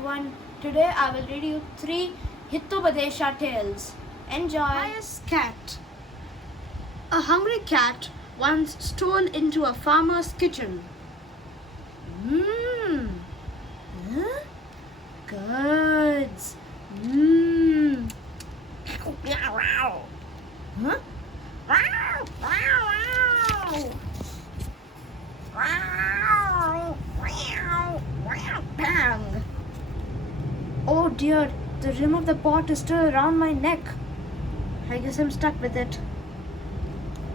everyone. Today I will read you 3 Hitopadesha tales. Enjoy. Pious Cat. A hungry cat once stole into a farmer's kitchen. Huh? Goods. Huh? Bang! Oh dear, the rim of the pot is still around my neck. I guess I'm stuck with it.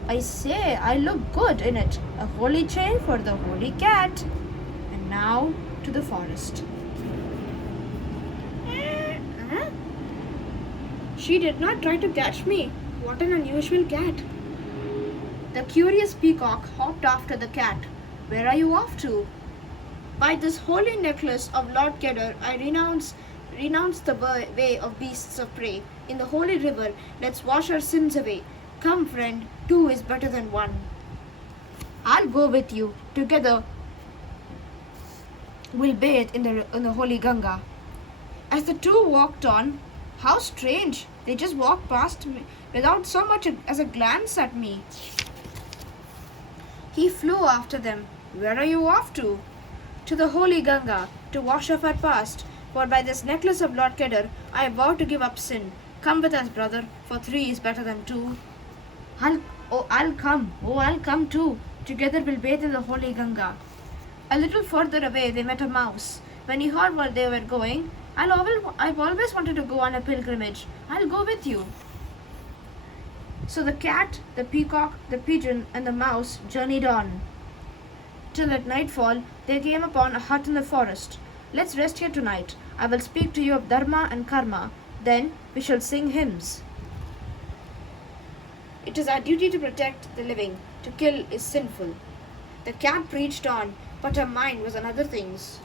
I say, I look good in it. A holy chain for the holy cat. And now to the forest. Huh? She did not try to catch me. What an unusual cat. The curious peacock hopped after the cat. Where are you off to? By this holy necklace of Lord Kedar, I renounce the way of beasts of prey. In the holy river, let's wash our sins away. Come, friend, 2 is better than 1. I'll go with you. Together we'll bathe in the holy Ganga. As the 2 walked on, how strange! They just walked past me without so much as a glance at me. He flew after them. Where are you off to? To the holy Ganga, to wash off our past. For by this necklace of Lord Kedar, I vow to give up sin. Come with us, brother, for 3 is better than 2. I'll come too. Together we'll bathe in the holy Ganga. A little further away, they met a mouse. When he heard where they were going, I've always wanted to go on a pilgrimage. I'll go with you. So the cat, the peacock, the pigeon, and the mouse journeyed on. Till at nightfall, they came upon a hut in the forest. Let's rest here tonight. I will speak to you of dharma and karma. Then we shall sing hymns. It is our duty to protect the living. To kill is sinful. The cat preached on, but her mind was on other things.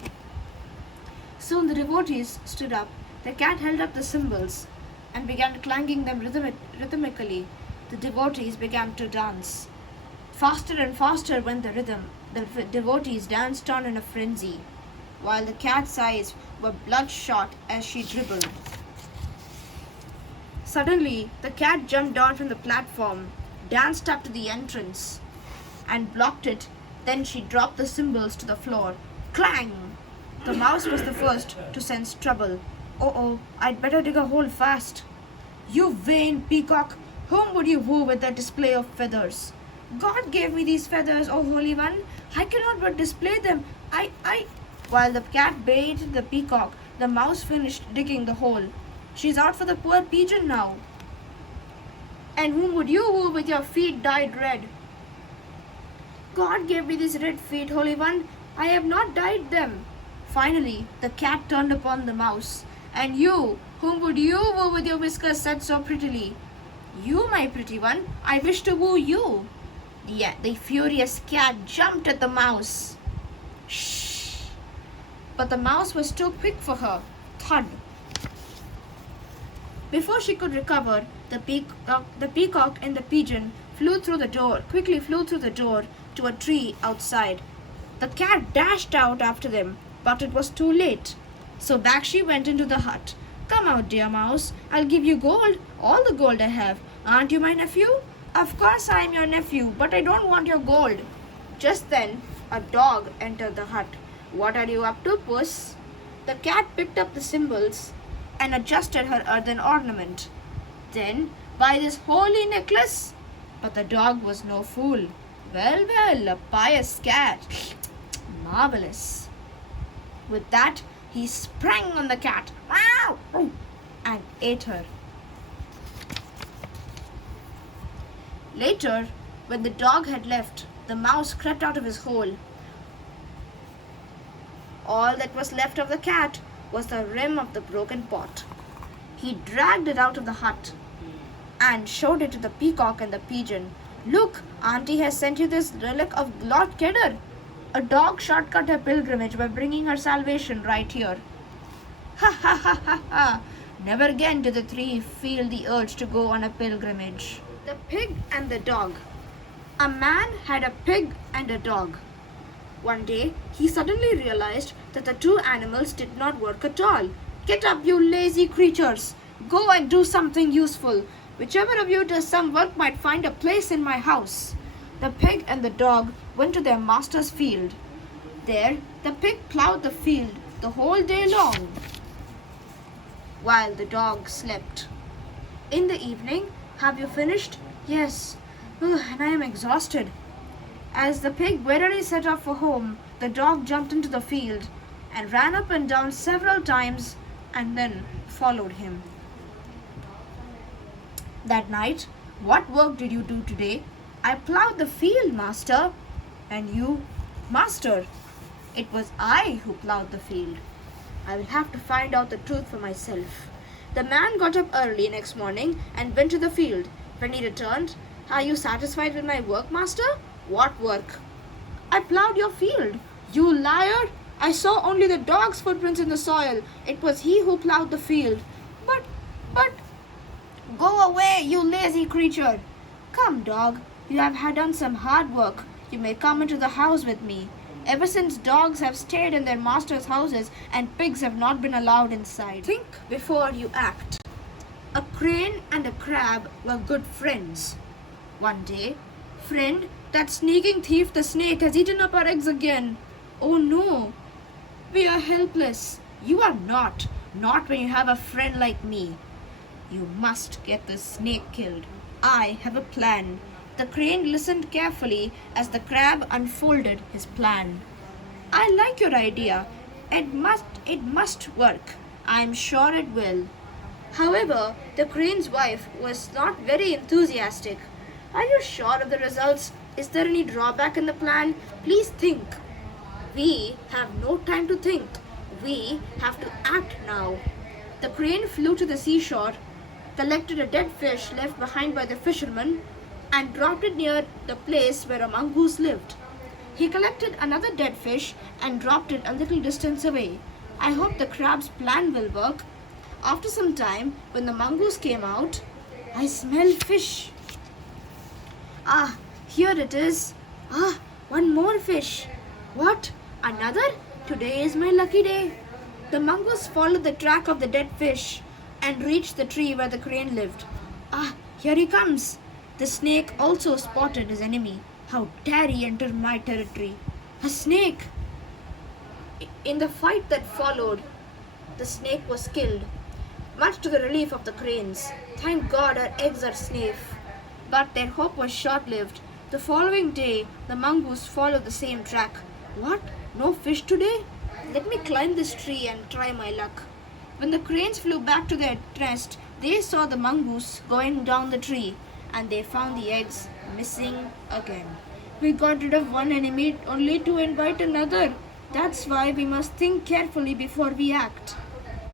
Soon the devotees stood up. The cat held up the cymbals and began clanging them rhythmically. The devotees began to dance. Faster and faster went the rhythm. The devotees danced on in a frenzy, while the cat's eyes were bloodshot as she dribbled. Suddenly, the cat jumped down from the platform, danced up to the entrance, and blocked it. Then she dropped the cymbals to the floor. Clang! The mouse was the first to sense trouble. Oh, I'd better dig a hole fast. You vain peacock, whom would you woo with that display of feathers? God gave me these feathers, O Holy One. I cannot but display them. While the cat baited the peacock, the mouse finished digging the hole. She's out for the poor pigeon now. And whom would you woo with your feet dyed red? God gave me these red feet, Holy One. I have not dyed them. Finally, the cat turned upon the mouse. And you, whom would you woo with your whiskers set so prettily? You, my pretty one, I wish to woo you. The furious cat jumped at the mouse. Shh! But the mouse was too quick for her. Thud! Before she could recover, the peacock and the pigeon quickly flew through the door to a tree outside. The cat dashed out after them, but it was too late. So back she went into the hut. Come out, dear mouse. I'll give you gold, all the gold I have. Aren't you my nephew? Of course I am your nephew, but I don't want your gold. Just then, a dog entered the hut. What are you up to, puss? The cat picked up the cymbals and adjusted her earthen ornament. Then, by this holy necklace. But the dog was no fool. Well, a pious cat. Marvelous. With that, he sprang on the cat and ate her. Later, when the dog had left, the mouse crept out of his hole. All that was left of the cat was the rim of the broken pot. He dragged it out of the hut and showed it to the peacock and the pigeon. Look, Auntie has sent you this relic of Lord Kedar. A dog shortcut her pilgrimage by bringing her salvation right here. Ha ha ha ha ha! Never again did the 3 feel the urge to go on a pilgrimage. The pig and the dog. A man had a pig and a dog. One day, he suddenly realized that the two animals did not work at all. Get up, you lazy creatures! Go and do something useful. Whichever of you does some work might find a place in my house. The pig and the dog went to their master's field. There, the pig plowed the field the whole day long, while the dog slept. In the evening, have you finished? Yes. And I am exhausted. As the pig wearily set off for home, the dog jumped into the field and ran up and down several times and then followed him. That night, what work did you do today? I plowed the field, master. And you? Master, it was I who plowed the field. I will have to find out the truth for myself. The man got up early next morning and went to the field. When he returned, are you satisfied with my work, master? What work? I plowed your field. You liar! I saw only the dog's footprints in the soil. It was he who plowed the field. But, go away, you lazy creature. Come, dog, you have done some hard work. You may come into the house with me. Ever since dogs have stayed in their masters' houses and pigs have not been allowed inside. Think before you act. A crane and a crab were good friends. One day, friend, that sneaking thief the snake has eaten up our eggs again. Oh no, we are helpless. You are not when you have a friend like me. You must get the snake killed. I have a plan. The crane listened carefully as the crab unfolded his plan. I like your idea. It must work. I am sure it will. However, the crane's wife was not very enthusiastic. Are you sure of the results? Is there any drawback in the plan? Please think. We have no time to think. We have to act now. The crane flew to the seashore, collected a dead fish left behind by the fisherman, and dropped it near the place where a mongoose lived. He collected another dead fish and dropped it a little distance away. I hope the crab's plan will work. After some time, when the mongoose came out, I smell fish. Ah, here it is. Ah, one more fish. What? Another? Today is my lucky day. The mongoose followed the track of the dead fish and reached the tree where the crane lived. Ah, here he comes. The snake also spotted his enemy. How dare he enter my territory? A snake! In the fight that followed, the snake was killed, much to the relief of the cranes. Thank God our eggs are safe. But their hope was short-lived. The following day, the mongoose followed the same track. What? No fish today? Let me climb this tree and try my luck. When the cranes flew back to their nest, they saw the mongoose going down the tree, and they found the eggs missing again. We got rid of one enemy only to invite another. That's why we must think carefully before we act.